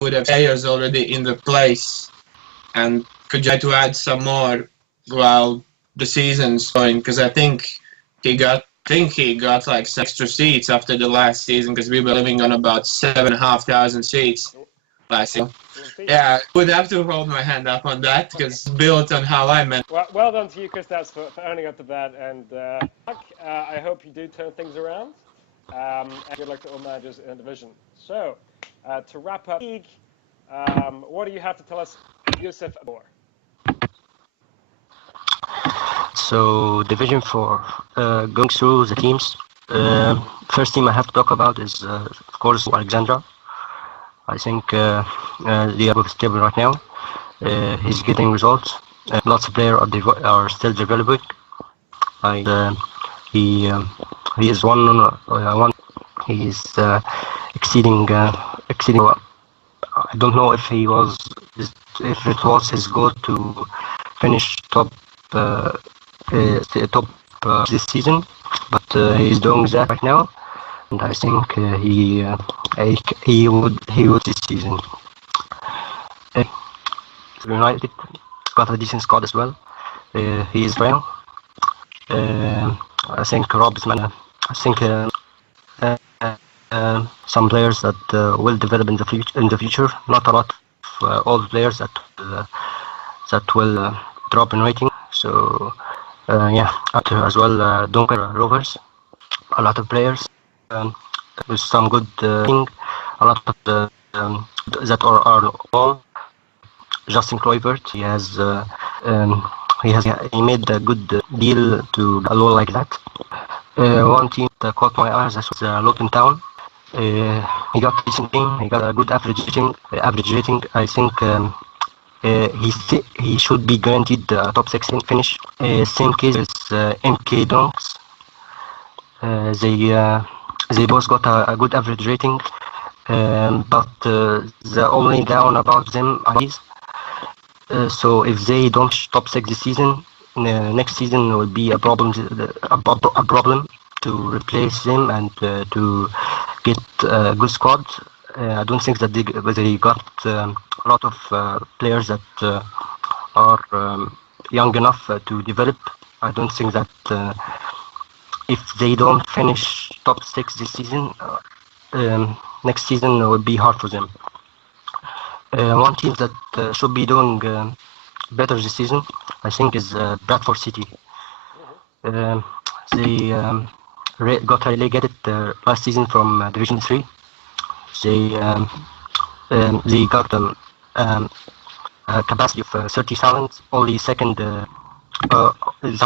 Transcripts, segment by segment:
would have players already in the place, and could you try to add some more while the season's going? Because I think he got like some extra seats after the last season, because we were living on about 7,500 seats last year. Yeah, I would have to hold my hand up on that, because it's built on how I meant. Well done to you, Kristaps, for owning up to that. And I hope you do turn things around. And good luck to all managers in the division. So, to wrap up the league, what do you have to tell us, Yusuf Abor? So Division 4, going through the teams. First team I have to talk about is, of course, Alexandra. I think they are above the table right now. He's getting results. Lots of players are still developing. He is one. He is exceeding. I don't know if it was his goal to finish top this season, but he's doing that right now, and I think he would this season. United got a decent squad as well. He is well. I think Rob is man. I think some players that will develop in the future. Not a lot of old players that will drop in rating. So yeah, as well Dunker Rovers, a lot of players with some good thing. A lot of that are all. Justin Kluivert, he made a good deal to a loan like that. One team that caught my eyes was Luton Town. He got a decent team. He got a good average rating. I think he should be guaranteed top 16 finish. Same case with MK Donks. They both got a good average rating, but the only down about them is. So if they don't top 6 this season, next season will be a problem to replace them and to get a good squad. I don't think that they got a lot of players that are young enough to develop. I don't think that if they don't finish top 6 this season, next season will be hard for them. One team that should be doing better this season, I think, is Bradford City. They got relegated last season from Division 3. They got a capacity of 30,000, only second, the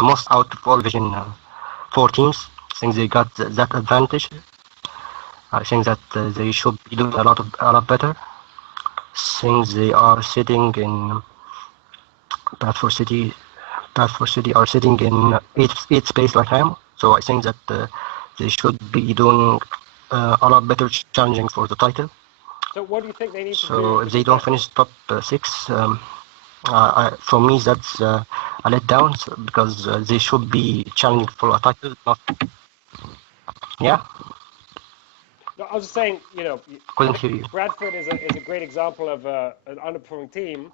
most out of all Division 4 teams. I think they got that advantage. I think that they should be doing a lot better. Since they are sitting in Bradford City are sitting in 8th place right now. So I think that they should be doing a lot better, challenging for the title. So what do you think they need to do? So if they don't finish top 6, for me that's a letdown, because they should be challenging for a title. Yeah. I was just saying, Couldn't hear you. Bradford is a great example of an underperforming team.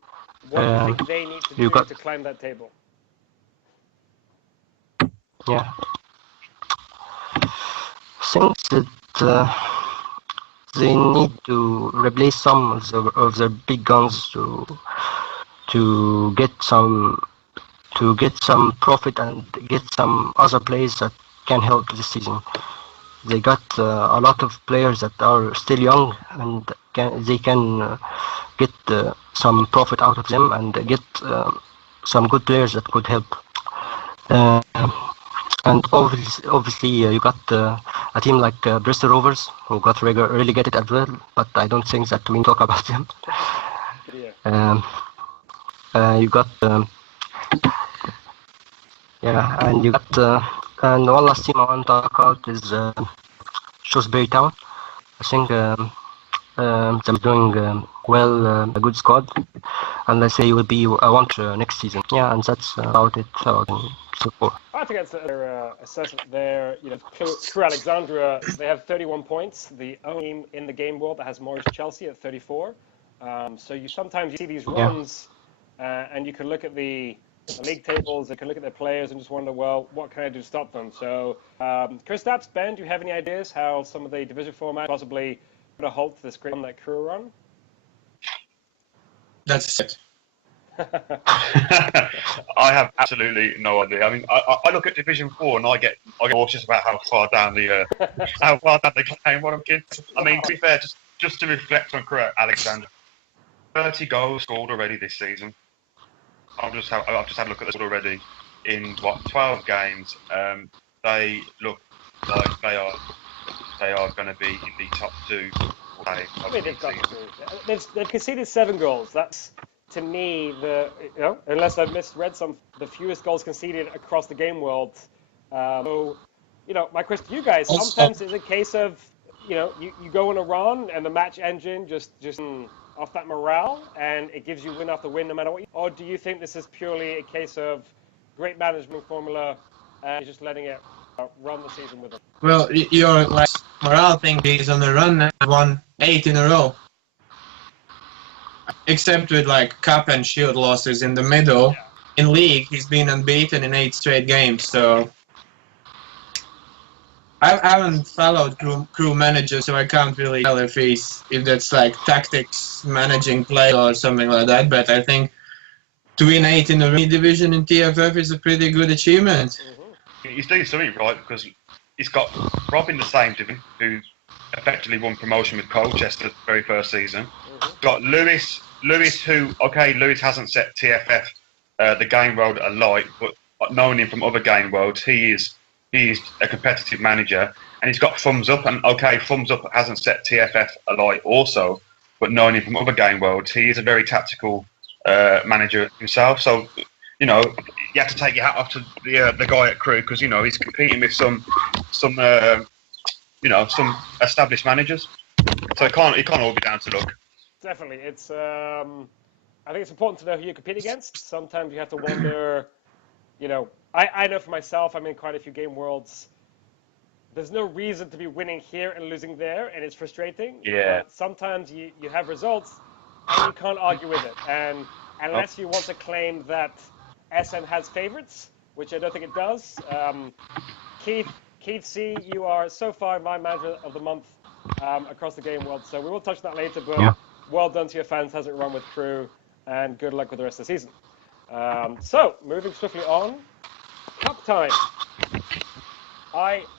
What do you think they need to do to climb that table? Yeah. Since that they need to replace some of their big guns to get some profit and get some other players that can help this season. They got a lot of players that are still young, and they can get some profit out of them and get some good players that could help. And obviously you got a team like Bristol Rovers, who got relegated as well, but I don't think that we talk about them. You got and one last team I want to talk about is Shrewsbury Town. I think they're doing well, a good squad, and let's say it will be a one next season. Yeah, and that's about it. So far. I think that's their assessment there. True Alexandra, they have 31 points. The only team in the game world that has more is Chelsea at 34. So you sometimes see these runs, and you can look at the league tables, you can look at their players and just wonder, well, what can I do to stop them? So, Kristaps, Ben, do you have any ideas how some of the division format possibly put a halt to this great run that Crew run? That's it. I have absolutely no idea. I mean, I look at Division 4 and I get cautious about how far down the game what I'm getting. I mean, to be fair, just to reflect on Alexander, 30 goals scored already this season. I've just had a look at this already in 12 games. They look like they are going to be in the top 2. I mean, they've conceded 7 goals. That's, to me, unless I've misread the fewest goals conceded across the game world. So, my question to you guys, sometimes it's a case of, you go on a run and the match engine just off that morale and it gives you win after win no matter what. Or do you think this is purely a case of great management formula and just letting it run the season with them? Well, your morale thing is on the run and won 8 in a row. Except with cup and shield losses in the middle. Yeah. In league, he's been unbeaten in 8 straight games. So I haven't followed crew manager, so I can't really tell if that's tactics, managing play or something like that. But I think to win 8 in the division in TFF is a pretty good achievement. Mm-hmm. He's doing something right because he's got Rob in the same division, who effectively won promotion with Colchester the very first season. Mm-hmm. Got Lewis, who Lewis hasn't set TFF the game world alight, but knowing him from other game worlds, he's a competitive manager, and he's got Thumbs Up, and Thumbs Up hasn't set TFF alight also, but knowing him from other game worlds, he is a very tactical manager himself. So, you have to take your hat off to the guy at Crew because he's competing with some established managers. So it can't all be down to luck. Definitely, it's. I think it's important to know who you compete against. Sometimes you have to wonder. I know for myself, I'm in quite a few game worlds. There's no reason to be winning here and losing there, and it's frustrating. Yeah. But sometimes you have results, and you can't argue with it. And unless you want to claim that SN has favorites, which I don't think it does. Keith C., you are so far my manager of the month across the game world. So we will touch on that later, but well done to your fans. How's it run with Crew? And good luck with the rest of the season. So, moving swiftly on, cup time.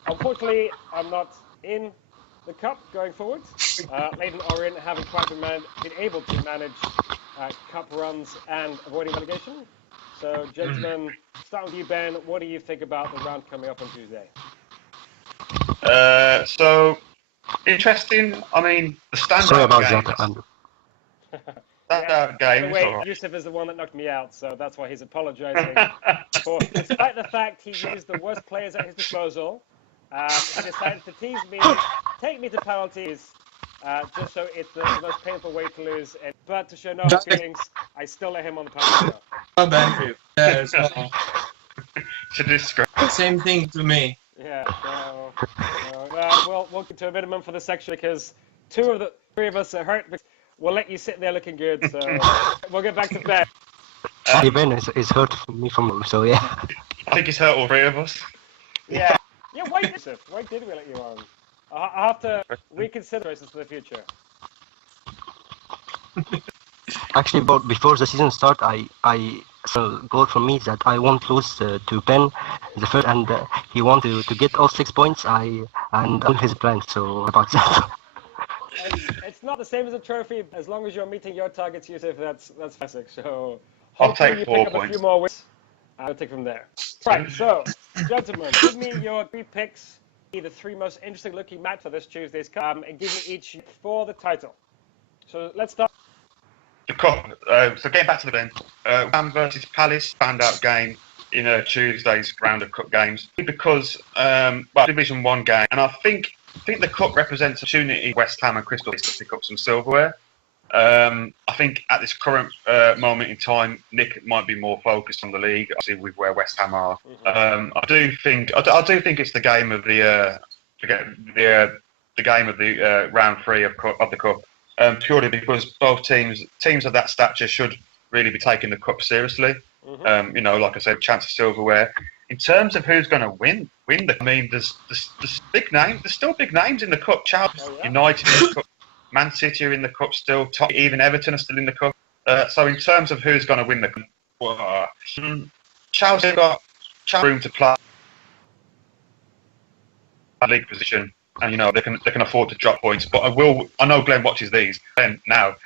Unfortunately, I'm not in the cup going forward. Leighton Orient haven't quite been able to manage cup runs and avoiding relegation. So, gentlemen, start with you, Ben. What do you think about the round coming up on Tuesday? So, interesting. I mean, the standout Sorry about games. That game. By the way, Yusuf is the one that knocked me out, so that's why he's apologising. Despite the fact he used the worst players at his disposal, he decided to tease me, take me to penalties, just so it's the most painful way to lose. But to show no feelings, I still let him on the penalty. Not bad for you. Yeah, as well. To describe. Same thing to me. Yeah, we'll get to a minimum for this section because 2 of the 3 of us are hurt. We'll let you sit there looking good, so we'll get back to Ben. Ben is hurt me from, so yeah. I think he's hurt all 3 of us. Yeah, why did we let you on? I'll have to reconsider this for the future. Actually, before the season start, so goal for me is that I won't lose to Ben the first, and he wanted to get all 6 points. And on his plan, so about that. It's not the same as a trophy. As long as you're meeting your targets, Yusuf, that's classic. So I'll take you 4 pick up points. A few more wins. I'll take from there. Right. So, gentlemen, give me your 3 picks, the 3 most interesting looking match for this Tuesday's cup, and give me each for the title. So let's start. The cup. So getting back to the Ben, Wham versus Palace standout game in Tuesday's round of cup games because Division 1 game, and I think the cup represents opportunity West Ham and Crystal Palace to pick up some silverware. I think at this current moment in time, Nick might be more focused on the league, obviously with where West Ham are. I do think it's the game of the game of the round 3 of the cup. purely because both teams of that stature should really be taking the cup seriously. You know, like I said, chance of silverware. In terms of who's going to win I mean, there's big names. There's still big names in the cup. Chelsea, United in the cup, Man City are in the cup still. Even Everton are still in the cup. So in terms of who's going to win the cup, Chelsea got room to play league position, and you know they can afford to drop points. But I know Glenn watches these. Glenn now.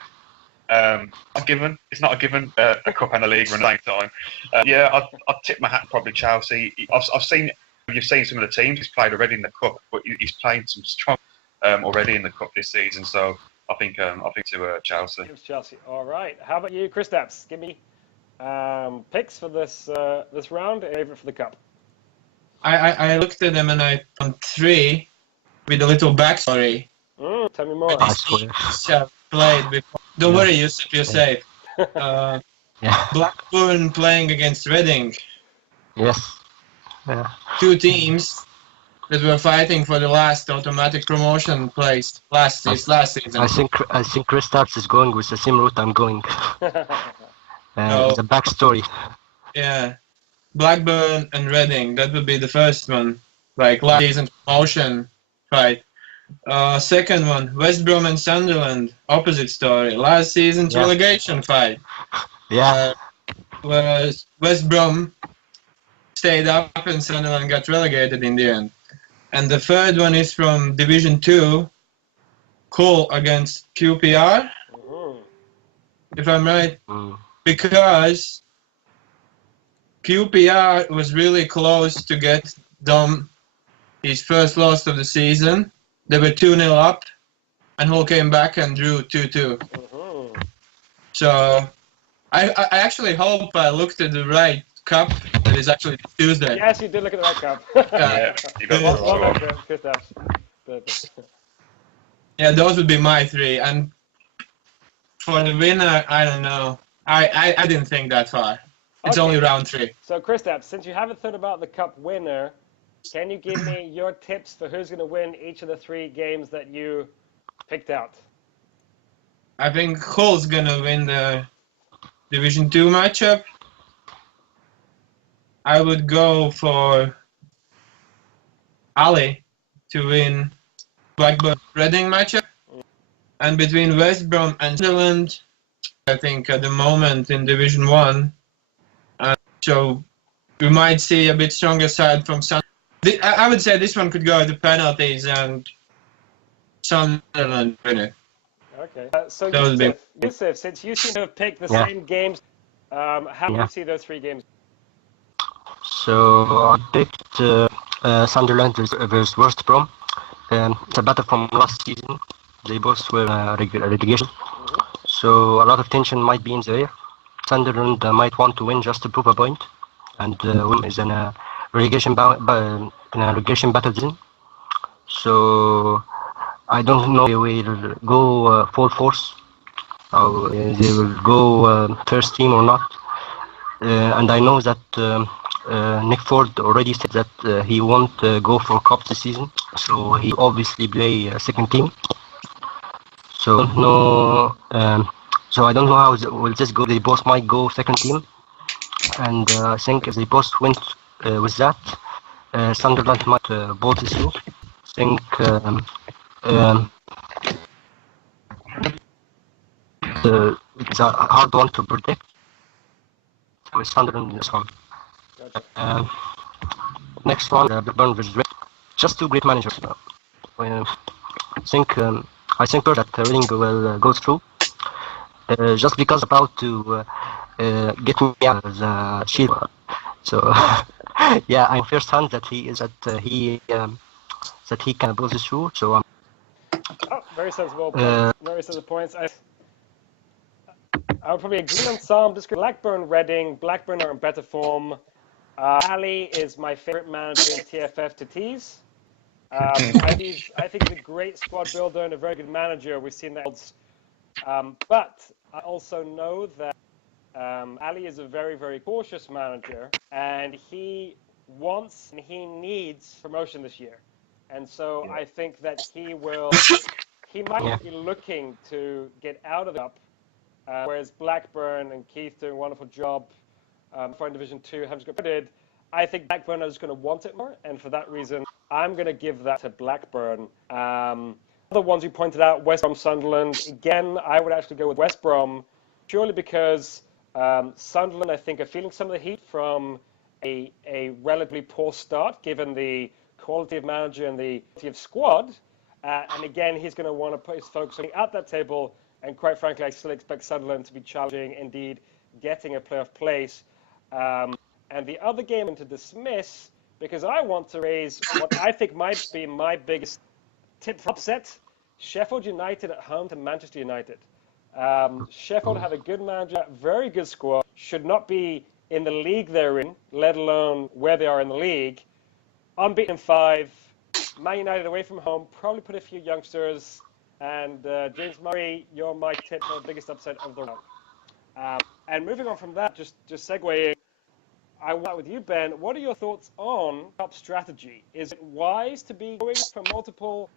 It's not a given, a cup and a league run at the same time. I'd tip my hat probably Chelsea. You've seen some of the teams he's played already in the cup, but he's playing some strong already in the cup this season. So I think to Chelsea. It's Chelsea. All right. How about you, Kristaps? Give me picks for this round. Favorite for the cup. I looked at them and I found 3 with a little backstory. Tell me more. Played before. Don't worry, Yusuf, you're safe. Blackburn playing against Reading. Yes. Yeah. 2 teams that were fighting for the last automatic promotion place last season. I think Kristaps is going with the same route I'm going. The backstory. Yeah. Blackburn and Reading, that would be the first one. Like last season promotion fight. Second one, West Brom and Sunderland, opposite story. Last season's relegation fight. Yeah. Whereas West Brom stayed up and Sunderland got relegated in the end. And the third one is from Division 2, Hull against QPR, if I'm right. Because QPR was really close to get Dom his first loss of the season. They were 2-0 up, and Hull came back and drew 2-2. So I actually hope I looked at the right cup. That is actually Tuesday. Yes, you did look at the right cup. You got Kristaps. Yeah, those would be my 3. And for the winner, I don't know. I didn't think that far. It's only round 3. So, Kristaps, since you haven't thought about the cup winner, can you give me your tips for who's going to win each of the 3 games that you picked out? I think Hull's going to win the Division 2 matchup. I would go for Ali to win Blackburn Reading matchup. And between West Brom and Sunderland, I think at the moment in Division 1, so we might see a bit stronger side from Sunderland. I would say this one could go to penalties and Sunderland win it. Okay. So Yusuf, since you seem to have picked the same games, how do you see those 3 games? So I picked Sunderland versus West Brom. It's a battle from last season. They both were relegation. So a lot of tension might be in the air. Sunderland might want to win just to prove a point, and win is in a relegation battle zone. So I don't know if they will go full force, or they will go first team or not. And I know that Nick Ford already said that he won't go for cup this season, so he obviously play second team. So I don't know how will this go. They both might go second team, and I think if they both win with that, Sunderland might bolt through. I think it's a hard one to predict with Sunderland in this one. Next one, Blackburn versus Reading. Just 2 great managers. I think that Reading will go through. Just because about to get me out of the shield. So yeah, I'm first hand that he can pull this through. So very sensible points. Very sensible points. I would probably agree on some. Just Blackburn, Reading. Blackburn are in better form. Ali is my favorite manager in TFF to tease. I think he's a great squad builder and a very good manager. We've seen that. But I also know that Ali is a very, very cautious manager, and he wants and he needs promotion this year. And so I think that he he might be looking to get out of the cup, whereas Blackburn and Keith doing a wonderful job for Division 2 have just got promoted. I think Blackburn are just going to want it more, and for that reason, I'm going to give that to Blackburn. Other ones you pointed out, West Brom, Sunderland. Again, I would actually go with West Brom, purely because Sunderland, I think, are feeling some of the heat from a relatively poor start, given the quality of manager and the quality of squad. And again, he's going to want to put his focus on at that table. And quite frankly, I still expect Sunderland to be challenging, indeed, getting a playoff place. And the other game to dismiss, because I want to raise what I think might be my biggest tip for upset, Sheffield United at home to Manchester United. Sheffield have a good manager, very good squad, should not be in the league they're in, let alone where they are in the league. Unbeaten 5, Man United away from home, probably put a few youngsters, and James Murray, you're my tip for the biggest upset of the round. And moving on from that, just segueing, I want with you, Ben. What are your thoughts on cup strategy? Is it wise to be going for multiple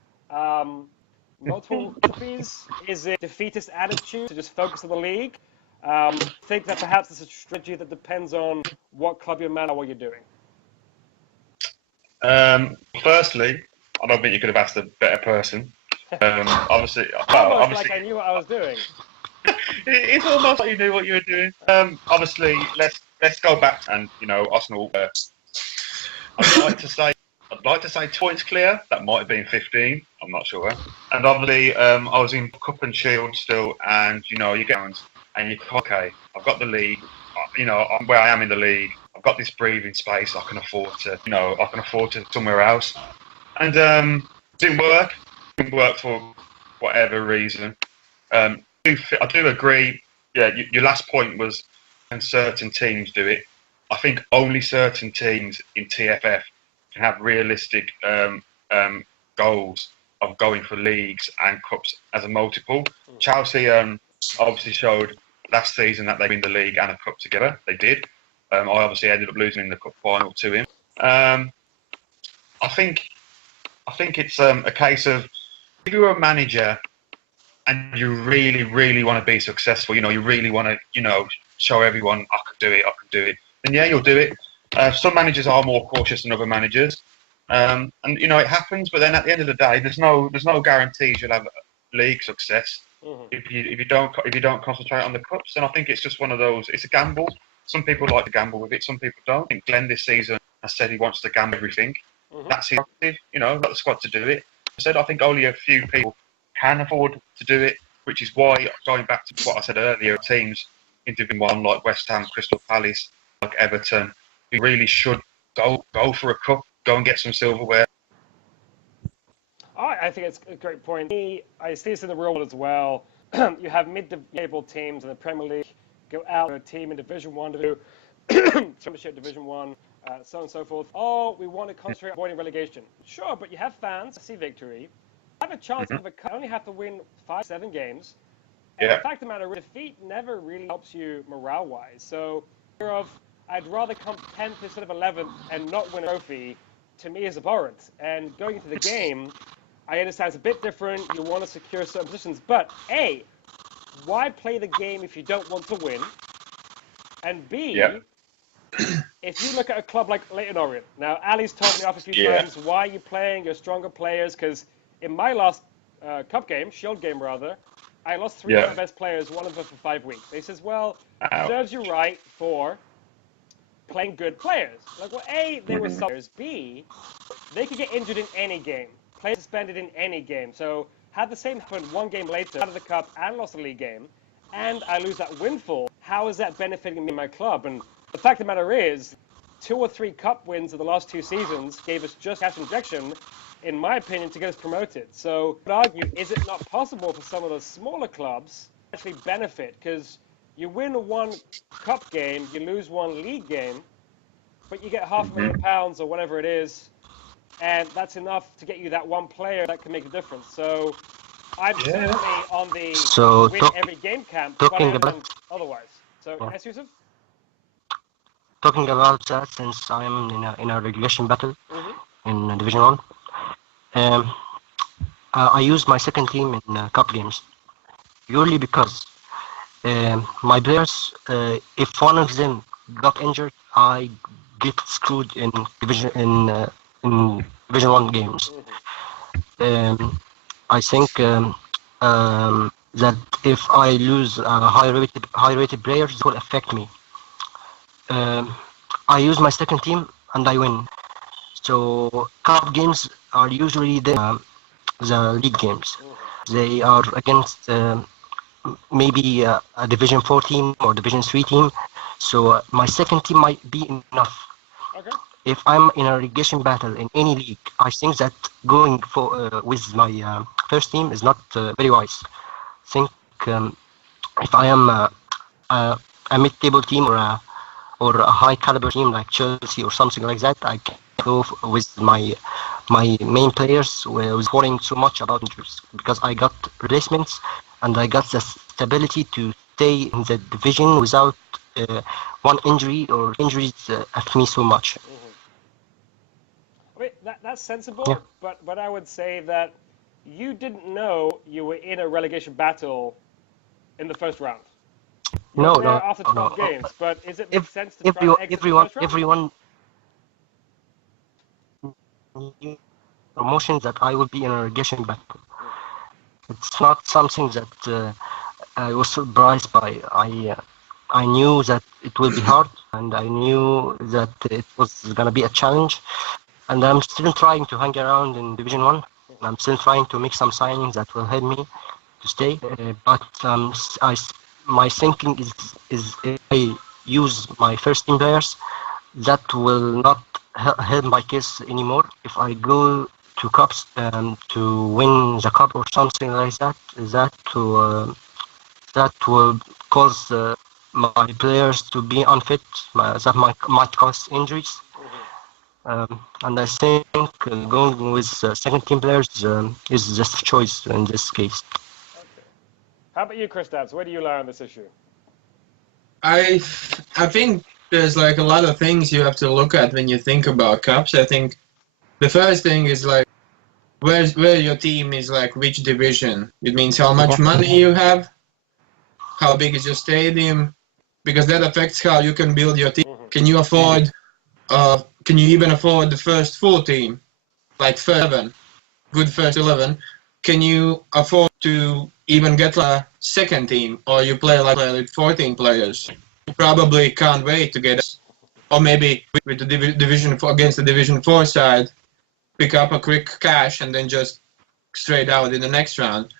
trophies? Is it defeatist attitude to just focus on the league? Think that perhaps it's a strategy that depends on what club you're at or what you're doing. Firstly, I don't think you could have asked a better person. Obviously, like I knew what I was doing. It's almost like you knew what you were doing. Obviously, let's go back and Arsenal. I'd like to say points clear. That might have been 15. I'm not sure. And obviously, I was in Cup and Shield still, and you get and you okay. I've got the league. I'm where I am in the league. I've got this breathing space. I can afford to somewhere else. And didn't work. Didn't work for whatever reason. I do agree. Yeah, your last point was, and certain teams do it. I think only certain teams in TFF can have realistic goals of going for leagues and cups as a multiple. Chelsea obviously showed last season that they win the league and a cup together. They did. I obviously ended up losing in the cup final to him. I think it's a case of, if you're a manager and you really, really want to be successful, you really want to, show everyone I can do it, then yeah, you'll do it. Some managers are more cautious than other managers, and it happens. But then at the end of the day, there's no guarantees you'll have league success if you don't concentrate on the cups. And I think it's just one of those. It's a gamble. Some people like to gamble with it. Some people don't. I think Glenn this season has said he wants to gamble everything. That's his prerogative. Got the squad to do it. I think only a few people can afford to do it, which is why, going back to what I said earlier, teams in Division 1 like West Ham, Crystal Palace, like Everton, we really should go for a cup, go and get some silverware. I think it's a great point. I see this in the real world as well. You have mid-table teams in the Premier League go out to a team in Division 1 to do Championship, Division 1, so on and so forth. Oh, we want to concentrate on avoiding relegation. Sure, but you have fans, see victory. Have a chance of a cup. You only have to win 5-7 games. And the fact of the matter, defeat never really helps you morale-wise. So, I'd rather come 10th instead of 11th and not win a trophy, to me, is abhorrent. And going into the game, I understand it's a bit different. You want to secure certain positions. But, A, why play the game if you don't want to win? And B, if you look at a club like Leyton Orient, now Ali's told me off a few times, why are you playing your stronger players? Because in my last cup game, Shield game rather, I lost 3 of my best players, one of them for 5 weeks. He says, well, serves you right for playing good players. Like, well, A, they were players. B, they could get injured in any game, players suspended in any game. So had the same happen 1 game later, out of the cup and lost a league game, and I lose that windfall. How is that benefiting me and my club? And the fact of the matter is, 2 or 3 cup wins in the last 2 seasons gave us just cash injection, in my opinion, to get us promoted. So I would argue, is it not possible for some of those smaller clubs to actually benefit? Because you win 1 cup game, you lose 1 league game, but you get £500,000 or whatever it is, and that's enough to get you that 1 player that can make a difference. So I'm certainly on the win every game camp, but I haven't otherwise. So, yes, Yusuf? Talking about that, since I'm in a regulation battle in Division 1, I use my second team in cup games purely because my players, if one of them got injured, I get screwed in Division One games. I think that if I lose a high rated players, it will affect me. I use my second team and I win. So cup games are usually the league games. They are against maybe a Division 4 team or Division 3 team. So my second team might be enough. Okay. If I'm in a relegation battle in any league, I think that going for with my first team is not very wise. I think if I am a mid-table team or a high-caliber team like Chelsea or something like that, I can go with my main players without worrying so much about injuries because I got replacements and I got the stability to stay in the division without one injury or injuries affect me so much. I mean, that's sensible, Yeah. but I would say that you didn't know you were in a relegation battle in the first round. You No, were there no, after no, 12 no. games, but is it make If sense to try to exit the first round? everyone knew promotion that I would be in a relegation battle. It's not something that I was surprised by. I knew that it will be hard, and I knew that it was gonna be a challenge. And I'm still trying to hang around in Division One. I'm still trying to make some signings that will help me to stay. But my thinking is if I use my first team players, that will not help my case anymore. If I go to cups to win the cup or something like that, that will cause my players to be unfit. That might cause injuries. And I think going with second team players is just a choice in this case. Okay. How about you, Kristaps? Where do you lie on this issue? I think there's like a lot of things you have to look at when you think about cups. I think the first thing is like where your team is, like which division. It means how much money you have, how big is your stadium, because that affects how you can build your team. Can you afford? Can you even afford the first full team, like first 11, good first 11? Can you afford to even get a second team, or you play with 14 players? You probably can't wait to get, or maybe with the division against the Division 4 side, pick up a quick cash and then just straight out in the next round.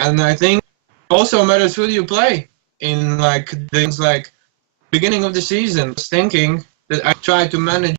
And I think also matters who do you play in like things like beginning of the season. I was thinking that I try to manage